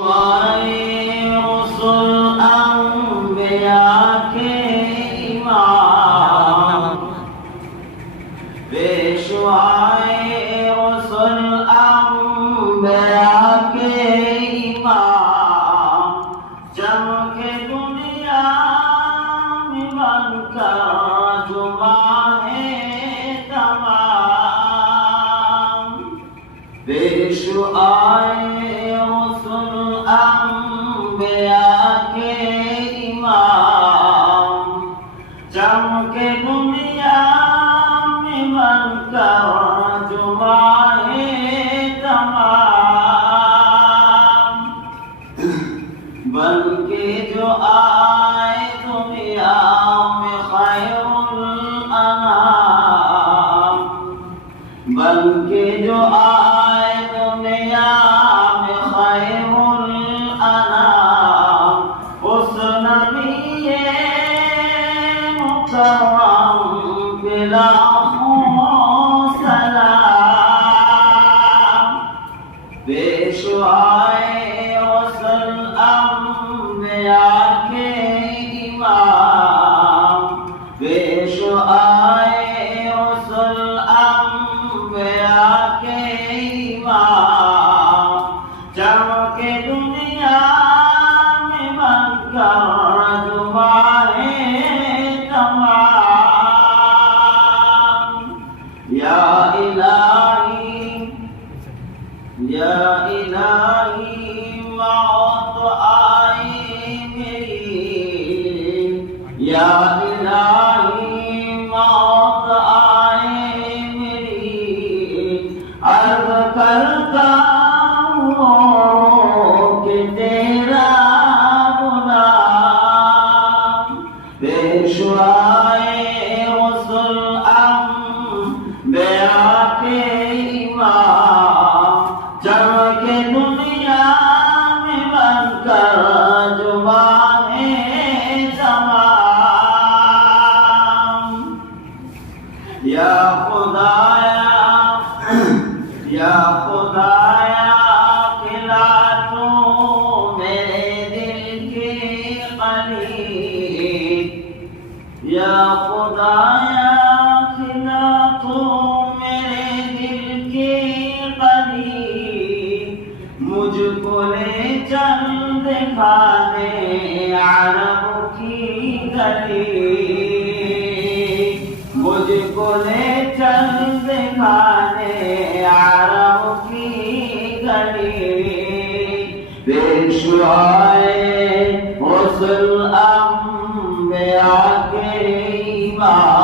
رسول انبیاء کے امام پیشوائے رسول انبیاء کے امام چمکے دنیا میں بن کر جمعہ تمام پیشوائے انبیاء کے امام چمکے دنیا میں بن کر جمعہ تمام بن کے جو آئے دنیا میں خیر الانام بن کے جو آئے دنیا میں خیر الانام اس نبی مکرم پہ لاکھوں سلام پیشوائے رسول انبیاء کے امام پیشوائے رسول انبیاء کے امام چمکے دنیا میں بن کر جمعہ تمام یا الہی موت آئی میری یا الہی موت آئی میری عرض کرتا ہوں کہ تیرا غلام پیشوائے رسول انبیاء کے امام چمکے دنیا میں بن کر جمعہ تمام یا خدایا کھلا تو میرے دل کے قریب یا خدایا کھلا تو میرے دل کے قریب مجھ کو لے چل دکھا دے عرب کی گلی مجھ کو لے چل دکھا دے عرب کی گلی پیشوائے رسول انبیاء کے امام